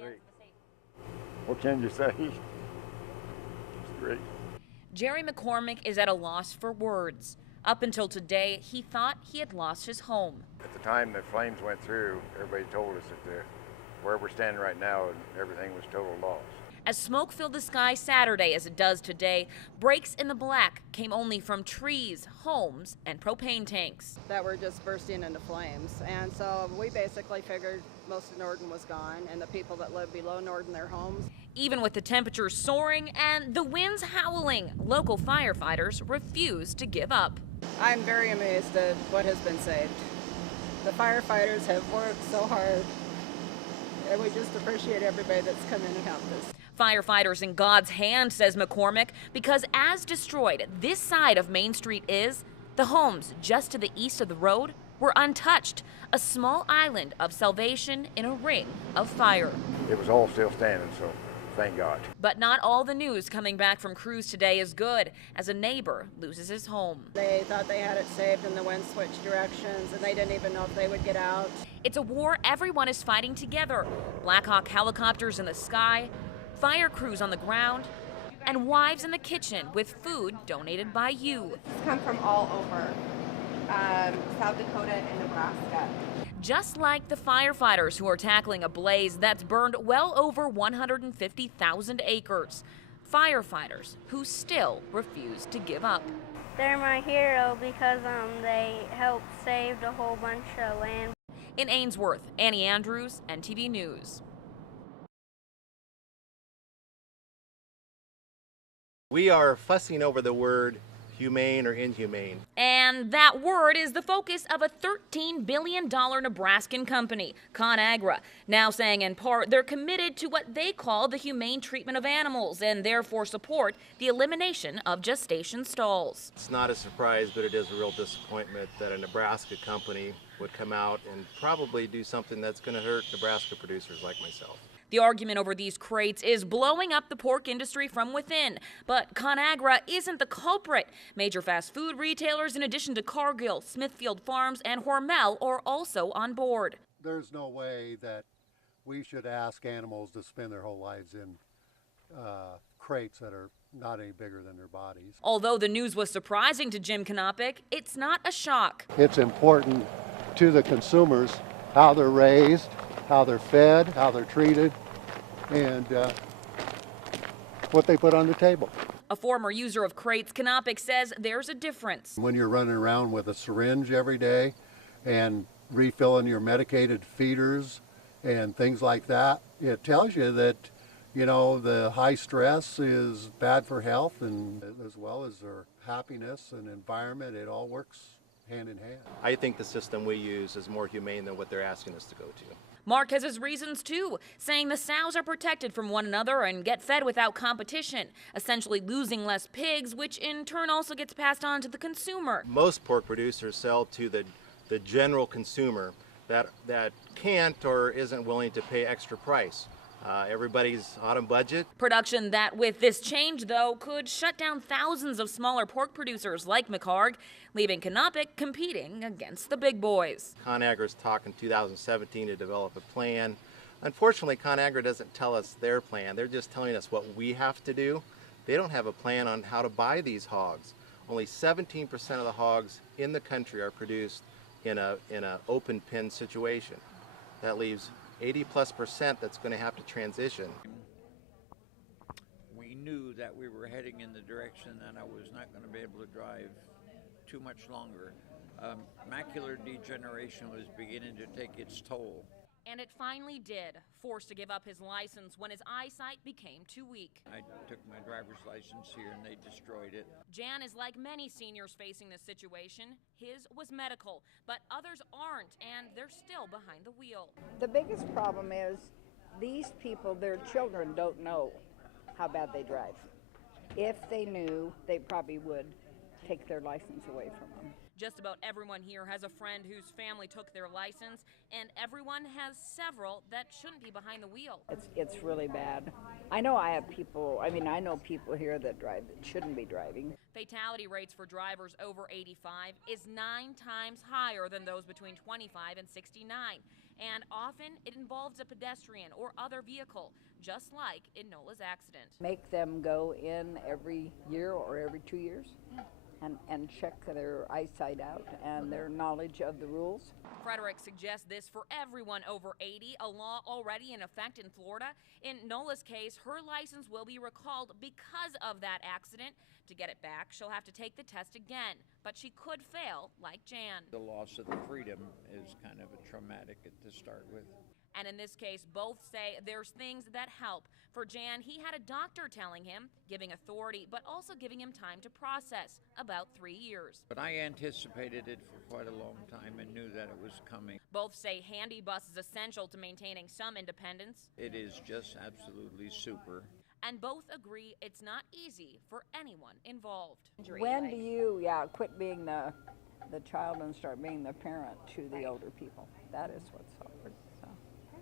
great. What can you say? It's great. Jerry McCormick is at a loss for words. Up until today, he thought he had lost his home. At the time the flames went through, everybody told us that where we're standing right now, everything was total loss. As smoke filled the sky Saturday as it does today, breaks in the black came only from trees, homes, and propane tanks. That were just bursting into flames. And so we basically figured most of Norden was gone, and the people that live below Norden, their homes. Even with the temperatures soaring and the winds howling, local firefighters refuse to give up. I'm very amazed at what has been saved. The firefighters have worked so hard, and we just appreciate everybody that's come in and helped us. Firefighters in God's hand, says McCormick, because as destroyed this side of Main Street is, the homes just to the east of the road were untouched, a small island of salvation in a ring of fire. It was all still standing, so thank God. But not all the news coming back from crews today is good, as a neighbor loses his home. They thought they had it saved and the wind switched directions, and they didn't even know if they would get out. It's a war everyone is fighting together. Black Hawk helicopters in the sky, fire crews on the ground, and wives in the kitchen with food donated by you. It's come from all over, South Dakota and Nebraska. Just like the firefighters who are tackling a blaze that's burned well over 150,000 acres. Firefighters who still refuse to give up. They're my hero because they helped save a whole bunch of land. In Ainsworth, Annie Andrews, NTV News. We are fussing over the word humane or inhumane. And that word is the focus of a $13 billion Nebraskan company, ConAgra, now saying in part they're committed to what they call the humane treatment of animals and therefore support the elimination of gestation stalls. It's not a surprise, but it is a real disappointment that a Nebraska company would come out and probably do something that's going to hurt Nebraska producers like myself. The argument over these crates is blowing up the pork industry from within. But ConAgra isn't the culprit. Major fast food retailers, in addition to Cargill, Smithfield Farms, and Hormel, are also on board. There's no way that we should ask animals to spend their whole lives in crates that are not any bigger than their bodies. Although the news was surprising to Jim Knopick, it's not a shock. It's important to the consumers how they're raised, how they're fed, how they're treated, and what they put on the table. A former user of crates, Knopick says there's a difference. When you're running around with a syringe every day and refilling your medicated feeders and things like that, it tells you that, you know, the high stress is bad for health, and as well as their happiness and environment, it all works hand in hand. I think the system we use is more humane than what they're asking us to go to. Mark has his reasons too, saying the sows are protected from one another and get fed without competition, essentially losing less pigs, which in turn also gets passed on to the consumer. Most pork producers sell to the general consumer that can't or isn't willing to pay extra price. Everybody's out of budget. Production that, with this change, though, could shut down thousands of smaller pork producers like McHarg, leaving Knopick competing against the big boys. ConAgra's talking 2017 to develop a plan. Unfortunately, ConAgra doesn't tell us their plan. They're just telling us what we have to do. They don't have a plan on how to buy these hogs. Only 17% of the hogs in the country are produced in a open pen situation. That leaves 80+% that's going to have to transition. We knew that we were heading in the direction that I was not going to be able to drive too much longer. Macular degeneration was beginning to take its toll. And it finally did, forced to give up his license when his eyesight became too weak. I took my driver's license here and they destroyed it. Jan is like many seniors facing this situation. His was medical, but others aren't, and they're still behind the wheel. The biggest problem is these people, their children don't know how bad they drive. If they knew, they probably would take their license away from them. Just about everyone here has a friend whose family took their license, and everyone has several that shouldn't be behind the wheel. It's really bad. I know I know people here that drive that shouldn't be driving. Fatality rates for drivers over 85 is 9 times higher than those between 25 and 69. And often it involves a pedestrian or other vehicle, just like in Nola's accident. Make them go in every year or every 2 years and check their eyesight out and their knowledge of the rules. Frederick suggests this for everyone over 80, a law already in effect in Florida. In Nola's case, her license will be recalled because of that accident. To get it back, she'll have to take the test again, but she could fail like Jan. The loss of the freedom is kind of a traumatic to start with. And in this case, both say there's things that help. For Jan, he had a doctor telling him, giving authority, but also giving him time to process, about 3 years. But I anticipated it for quite a long time and knew that it was coming. Both say Handy Bus is essential to maintaining some independence. It is just absolutely super. And both agree it's not easy for anyone involved. When do you quit being the child and start being the parent to the older people? That is what's hard.